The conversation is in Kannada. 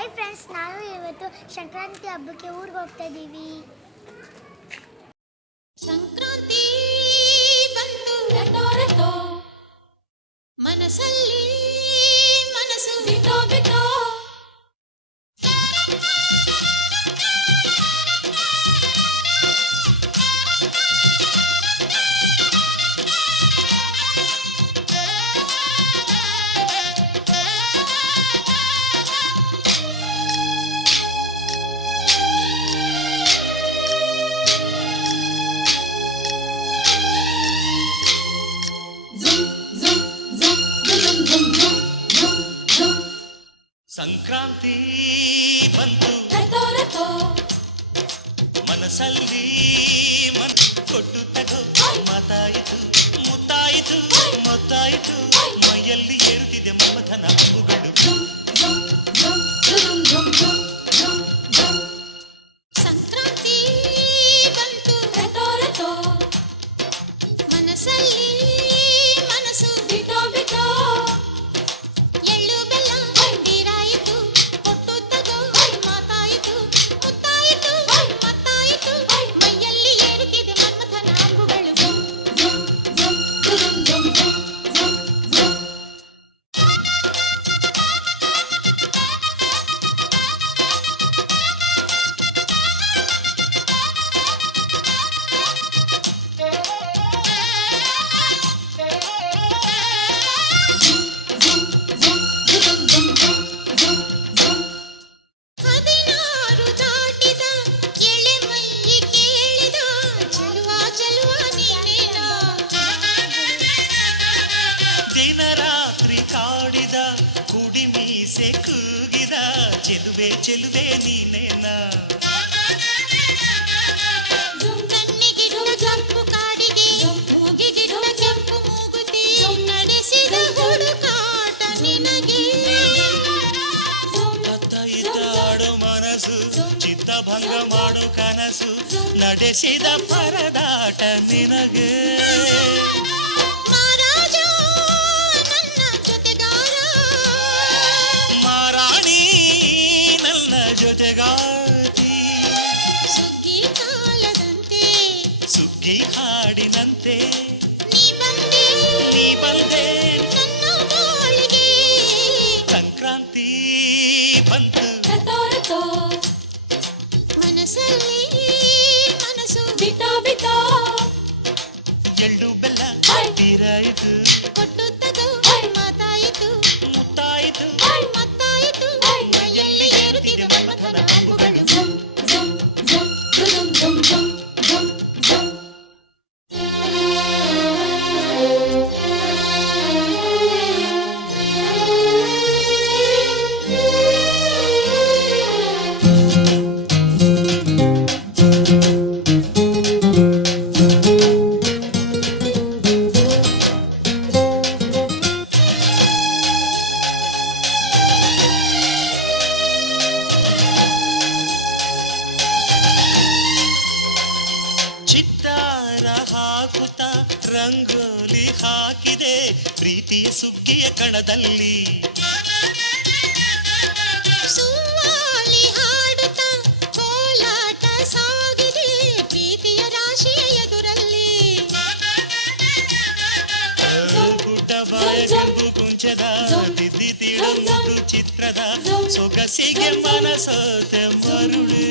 ಹಾಯ್ ಫ್ರೆಂಡ್ಸ್, ನಾನು ಇವತ್ತು ಸಂಕ್ರಾಂತಿ ಹಬ್ಬಕ್ಕೆ ಊರಿಗೆ ಹೋಗ್ತಾ ಇದ್ದೀವಿ. ಸಂಕ್ರಾಂತಿ ಬಂತು ರಟೋ ರಟೋ, ಮನಸ್ಸಲ್ಲಿ ಮನಸ್ಸು ಬಿಟೋ ಬಿಟೋ. ಸಂಕ್ರಾಂತಿ ಬಂತು ರಟೋ ರಟೋ, ಮನಸ್ಸಲ್ಲಿ ಕೊಟ್ಟು ತಗೋ ಮಾತಾಯಿತು ಮುತ್ತಾಯಿತು ಮೊತ್ತಾಯಿತು, ಮೈಯಲ್ಲಿ ಏರುತ್ತಿದೆ ಮಮಥನ ಹಬ್ಬುಗಳು. ಸಂಕ್ರಾಂತಿ ಬಂತು ರಟೋ ರಟೋ, ಮನಸ್ಸಲ್ಲಿ ಮನಸ್ಸು ಬಿಟೋ ಬಿಟೋ. ಎಳ್ಳು ಬೆಲ್ಲ ಹಂದಿರಾಯಿತು, ಕೊಟ್ಟು ತಗೋ ಮಾತಾಯಿತು ಮುತ್ತಾಯಿತು ಮತ್ತಾಯಿತು, ಮೈಯಲ್ಲಿ ಏರುತ್ತಿದೆ ಮನ್ಮಥನ ಅಂಬುಗಳು. ಹದಿನಾರು ದಾಟಿದ ಎಳೆ ಮೈ ಕೇಳಿದ, ಚಲುವ ಚಲುವ ನೀನೇನೋ. ದಿನ ರಾತ್ರಿ ಕಾಡಿದ ಕುಡಿ ಮೀಸೆ ಕೂಗಿದ, ಚೆಲುವೆ ಚೆಲುವೆ ನೀನೇನ. ಕಣ್ಣಿಗಿಡ್ಡ ಕೆಂಪು ಕಾಡಿಗೆ, ಮೂಗಿಗಿಡ್ಡ ಕೆಂಪು ಮೂಗುತಿ, ನಡೆಸಿದ ಹುಡುಕಾಟ ನಿನಗೆ. ಅತ್ತ ಇತ್ತ ಆಡೋ ಮನಸ್ಸು, ಚಿತ್ತಭಂಗ ಮಾಡೋ ಕನಸು, ನಡೆಸಿದ ಪರದಾಟ ನಿನಗೆ. ಮಹಾರಾಜ ನನ್ನ ಜೊತೆಗಾರ, ಮಾರಾಣಿ ನನ್ನ ಜೊತೆಗಾತಿ, ಸುಗ್ಗಿ ಕಾಲದಂತೆ ಸುಗ್ಗಿ ಹಾಡಿನಂತೆ ನೀ ಬಂದೆ ನೀ ಬಂದೆ. ನನ್ನ ಬಾಳಿಗೆ. ಸಂಕ್ರಾಂತಿ ಬಂತು ರಟೋ ರಟೋ, ಮನಸ್ಸಲ್ಲಿ ಮನಸ್ಸು ಬಿಟೋ ಬಿಟೋ. ಎಳ್ಳು ಬೆಲ್ಲ ತೀರಾಯಿತು, ಕೊಟ್ಟು ತಗೋ ಮಾತಾಯಿತು ಮುತ್ತಾಯಿತು ಮತ್ತಾಯಿತು, ಮೈಯಲ್ಲಿ ಏರುತ್ತಿದೆ ಮನ್ಮಥನ ಅಂಬುಗಳು. ಚಿತ್ತಾರ ಹಾಕುತ್ತ ರಂಗೋಲಿ ಹಾಕಿದೆ ಪ್ರೀತಿಯ ಸುಗ್ಗಿಯ ಕಣದಲ್ಲಿ. ಸುವಾಲಿ ಹಾಡುತ್ತಾ ಕೋಲಾಟ ಸಾಗಿದೆ ಪ್ರೀತಿಯ ರಾಶಿಯ ಎದುರಲ್ಲಿ. ಗುಡ್ಡ ಬಾಯ ಕೆಂಪು ಕುಂಚದ ತಿದ್ದಿ ತೀಳು ಚಿತ್ರದ ಸೊಗಸಿಗೆ ಮನಸೋತೆ ಮರುಳು.